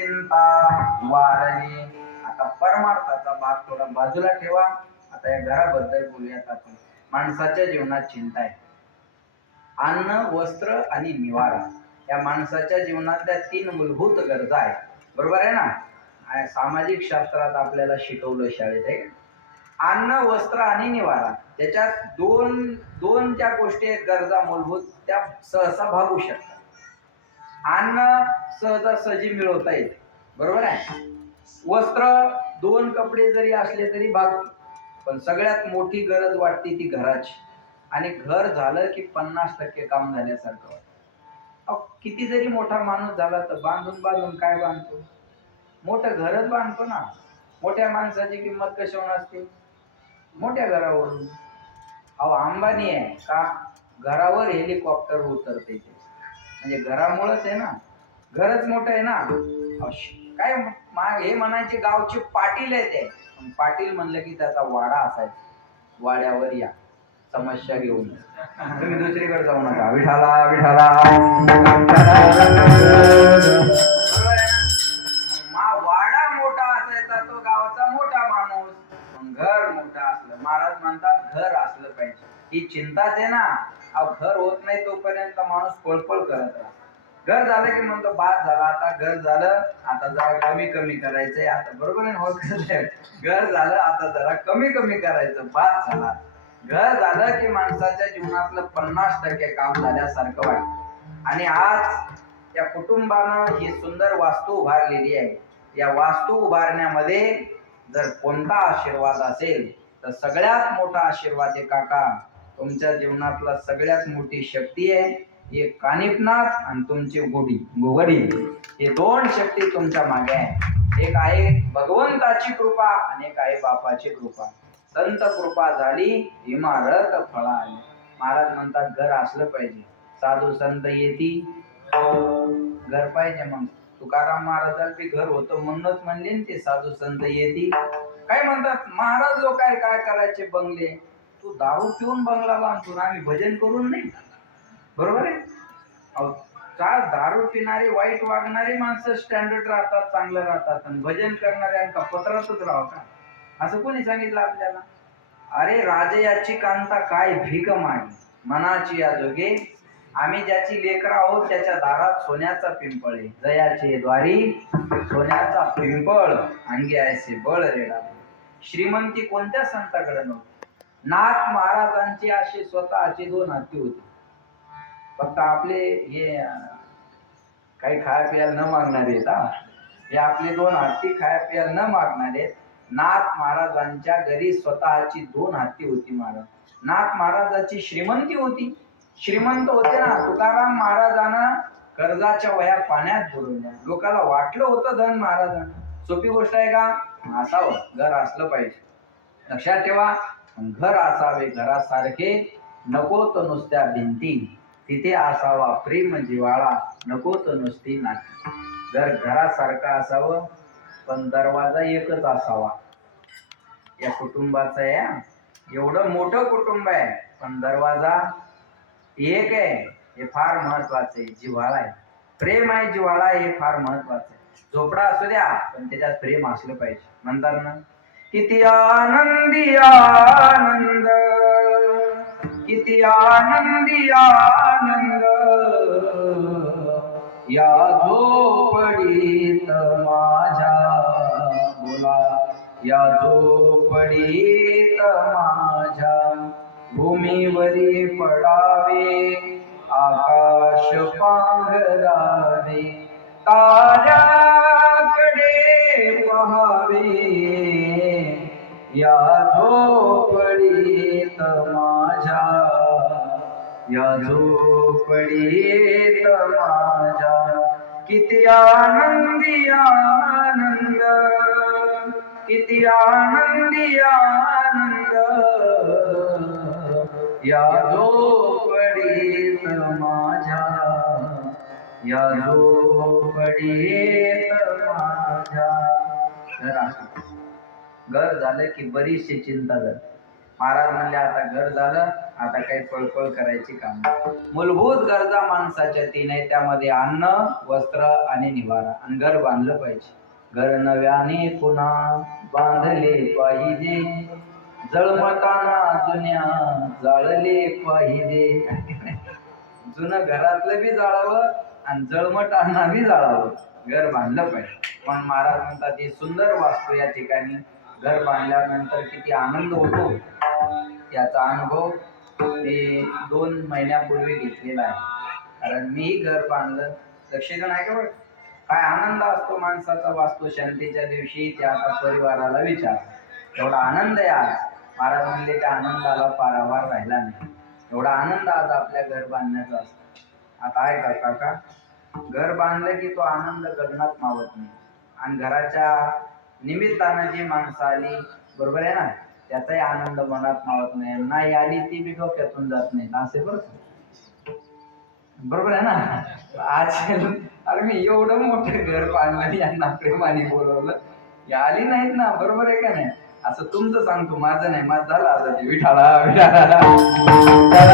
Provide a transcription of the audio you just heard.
चिंता वारणे आता परमार्थाचा भाग थोडा बाजूला ठेवा. आता या घराबद्दल बोलूयात आपण. माणसाच्या जीवनात चिंता आहे. अन्न वस्त्र आणि निवारा या माणसाच्या जीवनातल्या तीन मूलभूत गरजा आहेत. बरोबर आहे ना? सामाजिक शास्त्रात आपल्याला शिकवलं शाळेत आहे. अन्न वस्त्र आणि निवारा त्याच्यात दोन दोन ज्या गोष्टी आहेत गरजा मूलभूत त्या सहसा भागू शकतात. अन्न सहजासहजी मिळवता येते. बरोबर आहे? वस्त्र दोन कपडे जरी असले तरी भाग पण सगळ्यात मोठी गरज वाटते ती घराची. आणि घर झालं की पन्नास टक्के काम झाल्यासारखं वाटतं. अहो, किती जरी मोठा माणूस झाला तर बांधून बांधून काय बांधतो? मोठं घरच बांधतो ना. मोठ्या माणसाची किंमत कशावर असते? मोठ्या घरावरून. अहो अंबानी आहे का? घरावर हेलिकॉप्टर उतरते ते. म्हणजे घरामुळंच आहे ना. घरच मोठं आहे ना. काय हे म्हणायचे गावचे पाटील आहे ते. पाटील म्हणलं की त्याचा वाडा असायचा. वाड्यावर या. समस्या घेऊन. तुम्ही दुसरीकडे जाऊ नका. विठाला विठाला. ही चिंताच आहे ना अहो घर होत नाही तोपर्यंत माणूस पळपळ करत राहतो. घर झालं की म्हणतो बाद झाला. आता घर झालं आता जरा कमी कमी करायचंय. आता बरोबर आहे होत घर झालं. आता जरा कमी कमी करायचं. बाद झाला. घर झालं की माणसाच्या जीवनातलं पन्नास टक्के काम झाल्यासारखं वाटतं. आणि आज त्या कुटुंबानं ही सुंदर वास्तू उभारलेली आहे. या वास्तू उभारण्यामध्ये जर कोणता आशीर्वाद असेल तर सगळ्यात मोठा आशीर्वाद आहे काका. तुमच्या जीवनातला सगळ्यात मोठी शक्ती आहे एक कानिपनाथ आणि तुमची गोडी गोगडी हे दोन शक्ती तुमच्या मागे आहे एक आहे भगवंताची कृपा आणि एक आहे बापाची कृपा. संत कृपा झाली इमारत फळा आली. महाराज म्हणतात घर असलं पाहिजे. साधू संत येती घर पाहिजे मग. तुकाराम महाराजांचे घर होतं म्हणूनच म्हणले ते साधू संत येती. काय म्हणतात? महाराज लोक आहे काय करायचे बंगले? तो दारू पिऊन बंगला बांधतो आम्ही भजन करून नाही बरोबर आहे? अहो, दारू पिणारे वाईट वागणारे माणसं स्टँडर्ड राहतात चांगलं राहतात आणि भजन करणाऱ्यांका पत्रातच राह का? असं कोणी सांगितलं आपल्याला? अरे राजयाची कांता काय भीक मागी मनाची या जोगे आम्ही ज्याची लेकरं आहोत त्याच्या दारात सोन्याचा पिंपळ आहे. जयाचे द्वारी सोन्याचा पिंपळ अंगी ऐसे बळ रेडा श्रीमंती कोणत्या संताकडे नव्हती? नाथ महाराजांचे असे स्वतःचे दोन हत्ती होते. फक्त आपले हे काही खाया पियाला न मागणारे आहेत हा. हे आपले दोन हत्ती खाया पियाला न मागणारे आहेत. नाथ महाराजांच्या घरी स्वतःची दोन हत्ती होती महाराज नाथ महाराजाची श्रीमंती होती. श्रीमंत होते ना तुकाराम महाराजांना कर्जाच्या वया पाण्यात बुडवल्या लोकाला वाटलं होतं धन महाराजांना. सोपी गोष्ट आहे का? असावं घर असलं पाहिजे. लक्षात ठेवा घर असावे घरासारखे नको तो नुसत्या भिंती. तिथे असावा प्रेम जिवाळा नको तो नुसती नाती. घर घरासारखं असावं पण दरवाजा एकच असावा. या कुटुंबाचं आहे एवढं मोठं कुटुंब आहे पण दरवाजा एक आहे हे फार महत्वाचं आहे. जिव्हाळा आहे. प्रेम आहे जिव्हाळा हे फार महत्वाचं आहे. झोपडा असू द्या पण त्याच्यात प्रेम असलं पाहिजे. म्हणतात ना किती आनंदी आनंदी आनंद या झोपडीत माझ्या बोला या झोपडीत माझ्या भूमीवरी पडावे आकाश पांघरावे ताऱ्याकडे या झोपडीत माझ्या किती आनंदी आनंद किती आनंदी आनंद. या झोपडीत माझ्या या झोपडीत माझ्या. घर घर झालं की बरीचशी चिंता झाली. महाराज म्हणले आता घर झालं आता काही पळपळ करायची काम मूलभूत गरजा माणसाच्या तीन आहे त्यामध्ये अन्न वस्त्र आणि निवारा. आणि घर बांधलं पाहिजे. घर नव्याने पुन्हा बांधले पाहिजे. जळमटाना जुन्या जाळले पाहिजे. जुनं घरातलं बी जाळावं आणि जळमटांना बी जाळावं. घर बांधलं पाहिजे. पण महाराज म्हणतात हे सुंदर वास्तू या ठिकाणी. घर बांधल्यानंतर किती आनंद होतो. याचा अनुभव मी दोन महिन्यापूर्वी घेतलेला आहे. कारण मी घर बांधलं. लक्षण आहे का बरं? काय आनंद असतो माणसाचा वास्तू शांतीच्या दिवशी त्या आता परिवाराला विचार. एवढा आनंद आहे आज. महाराज म्हणजे त्या आनंदाला पारावार राहिला नाही. एवढा आनंद आज आपल्या घर बांधण्याचा असतो. आता आहे का काका? घर बांधलं की तो आनंद गगनात मावत नाही. आणि घराच्या निमित्तानं जी माणसं आली बरोबर आहे ना? त्याचाही आनंद मनात मावत नाही. नाही आली ती बी डोक्यातून जात नाही. असे बरोबर बरोबर आहे ना? आज अरे मी एवढं मोठं घर बांधलं यांना प्रेमाने बोलवलं. आली नाहीत ना? बरोबर आहे का नाही? असं तुमचं सांगतो. माझं नाही. माझं झालं आता ते. विठाला विठाला.